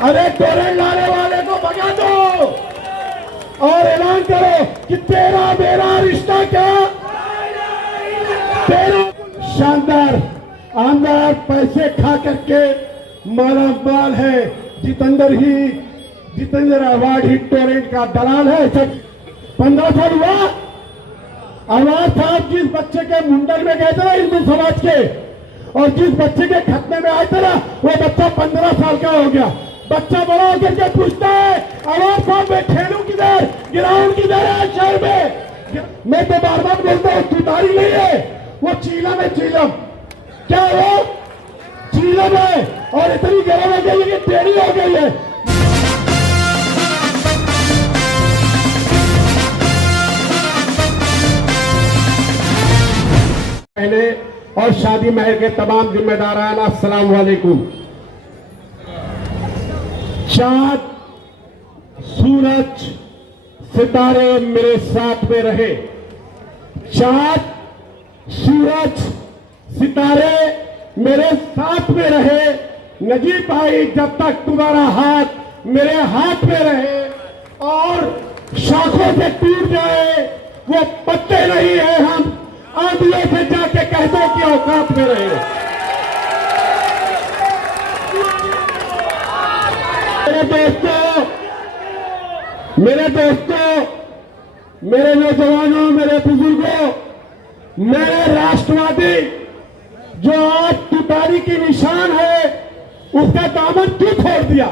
अरे टोरेंट लाने वाले को भगा दो और ऐलान करो कि तेरा मेरा रिश्ता क्या, तेरा शानदार आमदार पैसे खा करके माला माल है। जितेंद्र अवार्ड ही टोरेंट का दलाल है। सब 15 साल हुआ। अवार्ड साहब जिस बच्चे के मुंडन में गए थे ना हिंदू समाज के, और जिस बच्चे के खतने में आए थे ना, वो बच्चा 15 साल का हो गया। बच्चा बड़ा होकर के पूछता है अवार्ड साहब मैं खेलूं किधर, ग्राउंड किधर है शहर में। मैं तो बार बार बोलता हूँ तुतारी नहीं है, वो चीलम है। चीलम क्या वो चीलम है, और इतनी गर्म हो गई है कि टेढ़ी हो गई है। पहले और शादी महल के तमाम जिम्मेदारान अस्सलाम वालेकुम। चांद सूरज सितारे मेरे साथ में रहे, चांद सूरज सितारे मेरे साथ में रहे। नजीब भाई जब तक तुम्हारा हाथ मेरे हाथ में रहे और शाखों से टूट जाए वो पत्ते नहीं है। हम आंधियों से जाके कह दो कि औकात में रहे। मेरे दोस्तों, मेरे नौजवानों, मेरे बुजुर्गों, मेरे राष्ट्रवादी जो आज तुतारी की निशान है उसका दामन क्यों छोड़ दिया।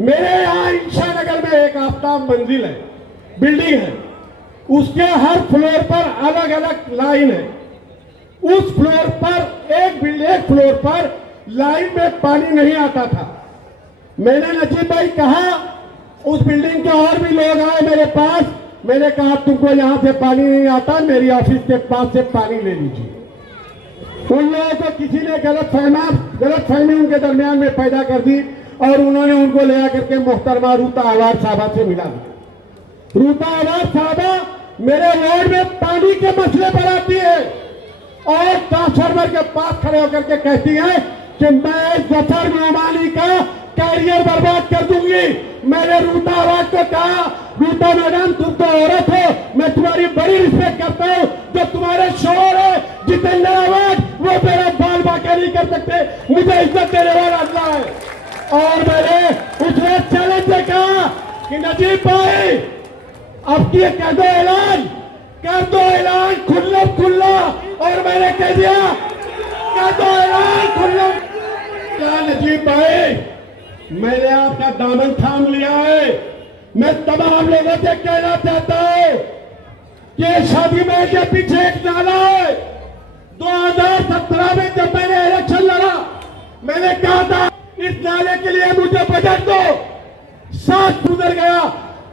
मेरे यहाँ इंशानगर में एक आफ्ताब मंजिल है, बिल्डिंग है, उसके हर फ्लोर पर अलग अलग लाइन है। उस फ्लोर पर एक फ्लोर पर लाइन में पानी नहीं आता था। मैंने नजीब भाई कहा, उस बिल्डिंग के और भी लोग आए मेरे पास, मैंने कहा तुमको यहां से पानी नहीं आता, मेरी ऑफिस के पास से पानी ले लीजिए। उन लोगों को किसी ने गलत फहमी उनके दरमियान में पैदा कर दी और उन्होंने उनको ले आकर के मोहतरमा रूता अवार्ड साहबा से मिला दिया। रूता अवार्ड साहबा मेरे वार्ड में पानी के मसले पर आती है और ट्रांसफार्मर के पास खड़े होकर के कहती है कि मैं जफर नोमानी का कैरियर बर्बाद कर दूंगी। मैंने रूता अवार्ड को कहा, रूता मैडम तुम तो औरत हो, मैं तुम्हारी बड़ी रिस्पेक्ट करता हूं। जो तुम्हारे शोर है जितेंद्र अवार्ड वो मेरा बाल बाका नहीं कर सकते, मुझे इज्जत देने वाला अल्लाह है। और मैंने उसने चैलेंज से कहा कि नजीब भाई अब की कर दो ऐलान, कर दो ऐलान खुल्ला। और मैंने कह दिया कर दो ऐलान खुल्ला। क्या नजीब भाई, मैंने आपका दामन थाम लिया है। मैं तमाम लोगों से कहना चाहता हूं कि शादी महल के पीछे एक नाला है। 2017 में जब मैंने इलेक्शन लड़ा, मैंने कहा था इस नाले के लिए मुझे बजट दो। 7 गुजर गया,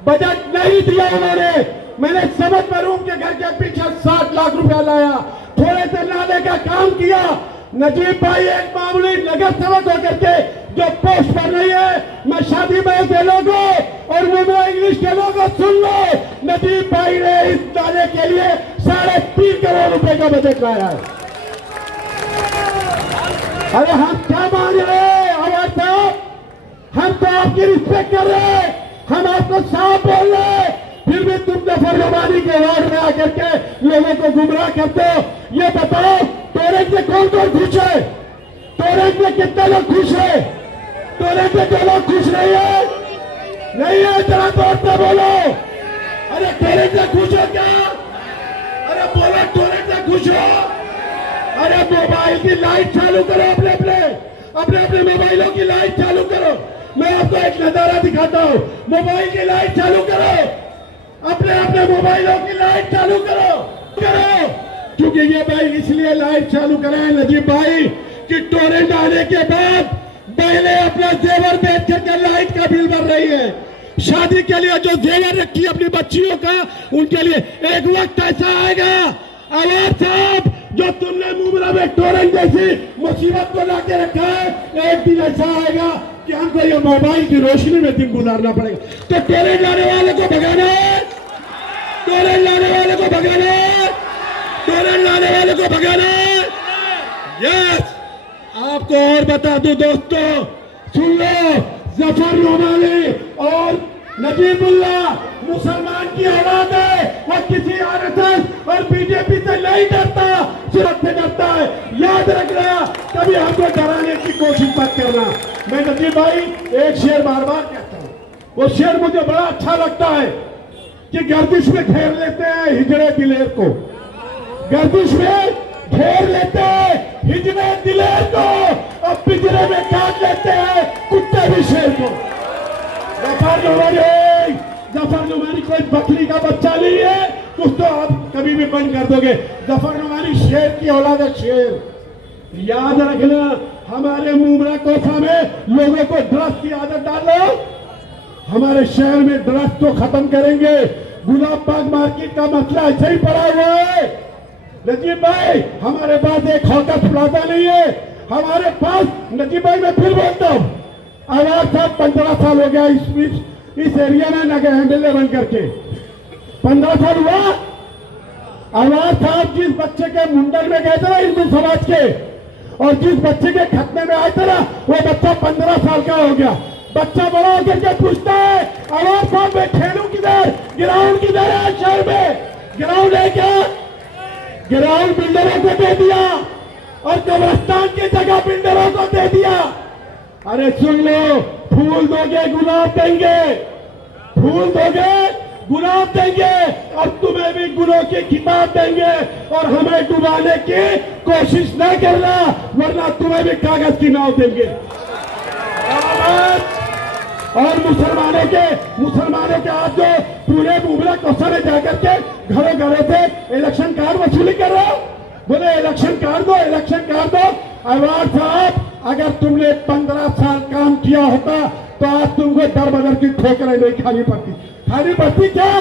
बजट नहीं दिया उन्होंने। मैंने समझ मरूम के घर के पीछे 60 लाख रुपया लाया, थोड़े से नाले का काम किया। नजीब भाई एक मामूली नगर सेवक होकर के जो पोस्ट कर रही है, मैं शादी महल के लोगों और मुंबई इंग्लिश के लोगों सुन लो, नजीब भाई ने इस नाले के लिए 3.5 करोड़ रुपए का बजट लाया है। अरे हम क्या मांग रहे हैं अवार्ड साहब, हम तो आपकी रिस्पेक्ट कर रहे हैं, हम आपको साफ बोल रहे हैं, फिर भी तुम जफर नोमानी के वार्ड में आकर के लोगों को गुमराह करते हो। ये बताओ टोरेंट से कौन कौन खुश है, टोरेंट में कितने लोग खुश है, टोरेंट में जो लोग खुश नहीं है जरा जोर से बोलो। अरे टोरेंट से खुश हो क्या, अरे बोलो टोरेंट से खुश हो। अरे मोबाइल की लाइट चालू करो, अपने मोबाइलों की लाइट चालू करो। मैं आपको एक नजारा दिखाता हूँ, मोबाइल की लाइट चालू करो, अपने मोबाइलों की लाइट चालू करो। क्योंकि ये भाई इसलिए लाइट चालू कराए नजीब भाई कि टोरेंट आने के बाद पहले अपना जेवर बेच करके लाइट का बिल भर रही है। शादी के लिए जो जेवर रखी अपनी बच्चियों का, उनके लिए एक वक्त ऐसा आएगा अवार्ड साहब जो तुमने मुमरा में टोरेंट जैसी मुसीबत को लाके रखा है, एक दिन ऐसा आएगा कि हमको ये मोबाइल की रोशनी में दिन गुजारना पड़ेगा। तो टोरेंट लाने वाले को भगाना है, टोरेंट लाने वाले को भगाना है, टोरेंट लाने वाले को भगाना है। यस, आपको और बता दूं दोस्तों, सुन लो, जफर नोमानी और नजीबुल्ला मुसलमान की औलाद है। वो किसी आरएसएस और बीजेपी से नहीं डरता, सिर्फ से डरता है। याद रखना, कभी हमको डराने की कोशिश मत करना। मैं नजीब भाई एक शेर बार बार कहता हूँ, वो शेर मुझे बड़ा अच्छा लगता है कि गर्दिश में घेर लेते हैं हिजड़े दिलेर को, गर्दिश में घेर लेते हैं हिजड़े दिलेर को, और पिंजरे में काट लेते हैं कुत्ते भी शेर को। जफर नुमानी कोई बकरी का बच्चा नहीं है, कुछ तो आप कभी भी बंद कर दोगे। जफर नुमानी शेर की औलाद है, शेर। याद रखना, हमारे मुमरा कोसा में लोगों को ड्रग्स की आदत डालो, हमारे शहर में ड्रग्स तो खत्म करेंगे। गुलाब बाग मार्केट का मसला ऐसे ही पड़ा हुआ है। नजीब भाई, हमारे पास एक हॉकर प्लाजा नहीं है, हमारे पास। नजीब भाई मैं फिर बोलता हूँ, आवाज साहब 15 साल हो गया इस एरिया में नगर एमएलए बन करके, 15 साल हुआ। आवाज साहब जिस बच्चे के मुंडन में गए थे ना हिंदू समाज के, और जिस बच्चे के खतने में आए थे ना, वो बच्चा 15 साल का हो गया। बच्चा बड़ा होकर के पूछता है, आवाज साहब मैं खेलूं किधर, ग्राउंड किधर है शहर में? ग्राउंड है क्या? ग्राउंड बिल्डरों को दे दिया, और कब्रिस्तान की जगह बिल्डरों को दे दिया। अरे सुन लो, फूल दोगे गुलाब देंगे, फूल दोगे गुलाब देंगे, और तुम्हें भी गुलों की किताब देंगे, और हमें डुबाने की कोशिश न करना, वरना तुम्हें भी कागज की नाव देंगे। और मुसलमानों के आज जो पूरे मुमरा कोसा में जाकर के घरों घरों से इलेक्शन कार्ड वसूली कर रहे हो, बोले इलेक्शन कार्ड दो, इलेक्शन कार्ड दो। अवार साहब, अगर तुमने 15 साल काम किया होता तो आज तुमको दर बदर की ठोकरें नहीं खानी पड़ती क्या?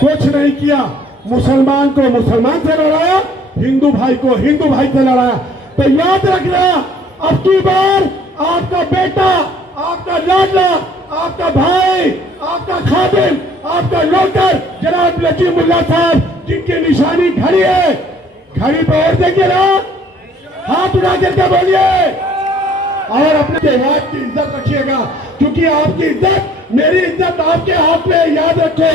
कुछ नहीं किया। मुसलमान को मुसलमान से लड़ाया, हिंदू भाई को हिंदू भाई से लड़ाया। तो याद रखना, अब की बार आपका बेटा, आपका लाडला, आपका भाई, आपका खादिम, आपका नौकर जनाब नजीबुल्ला साहब, जिनकी निशानी घड़ी है, घड़ी पे और देंगे ना, हाथ उठा करके बोलिए, और अपने त्योहार की इज्जत रखिएगा, क्योंकि आपकी इज्जत मेरी इज्जत आपके हाथ में, याद रखो।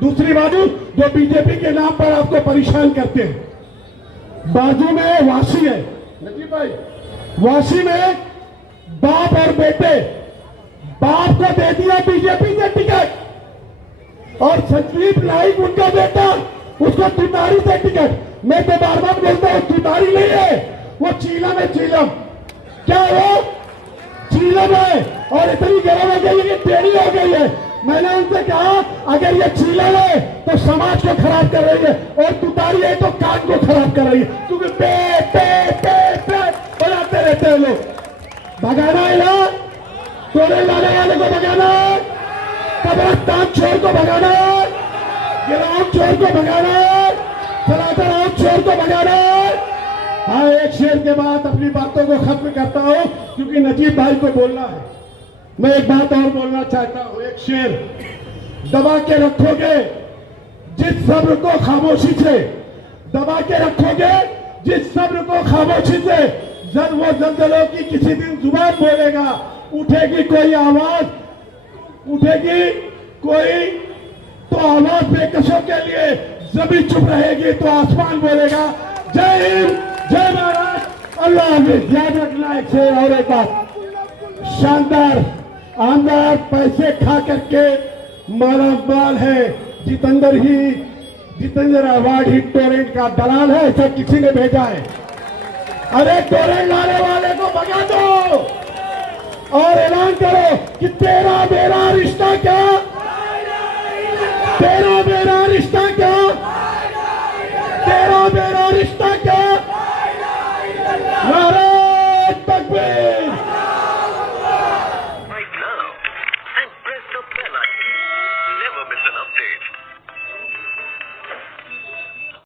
दूसरी बाजू जो बीजेपी के नाम पर आपको परेशान करते हैं, बाजू में वाशी है नजीब भाई, वाशी में बाप और बेटे, बाप को दे दिया बीजेपी से टिकट, और संजीव नाइक उनका बेटा, उसको तुतारी से टिकट। मैं तो बार बार बोलता हूं, तुतारी नहीं है वो, चीलम है, चीलम। क्या वो चीलम है, और इतनी गर्म हो गई है कि टेढ़ी हो गई है। मैंने उनसे कहा, अगर ये चीलम है तो समाज को खराब कर रही है, और तुतारी है तो कान को खराब कर रही है, क्योंकि पे पे पे पे बजाते रहते हैं लोग। भगाना है ना, तोड़े लाने वाले को भगाना है, कब्रिस्तान चोर को भगाना है, गिरावट चोर को भगाना है, सनातन चोर को भगाना है। हाँ, एक शेर के बाद अपनी बातों को खत्म करता हूं, क्योंकि नजीब भाई को बोलना है। मैं एक बात और बोलना चाहता हूं, एक शेर, दबा के रखोगे जिस सब्र को खामोशी से, दबा के रखोगे जिस सब्र को खामोशी से, जब वो जल्जलों की किसी दिन जुबान बोलेगा, उठेगी कोई आवाज, उठेगी कोई तो आवाज बेकसों के लिए, जमीन चुप रहेगी तो आसमान बोलेगा। जय हिंद, जय महाराष्ट्र, अल्लाह हाफिज। याद रखना, एक शेर और एक बात, शानदार आमदार पैसे खा करके माला माल है जितेंद्र अवार्ड ही टोरेंट का दलाल है, ऐसा किसी ने भेजा है। अरे टोरेंट लाने वाले को भगा दो, और ऐलान करो कि तेरा मेरा रिश्ता क्या, तेरा मेरा रिश्ता क्या, तेरा मेरा रिश्ता क्या, नारे तकबीर।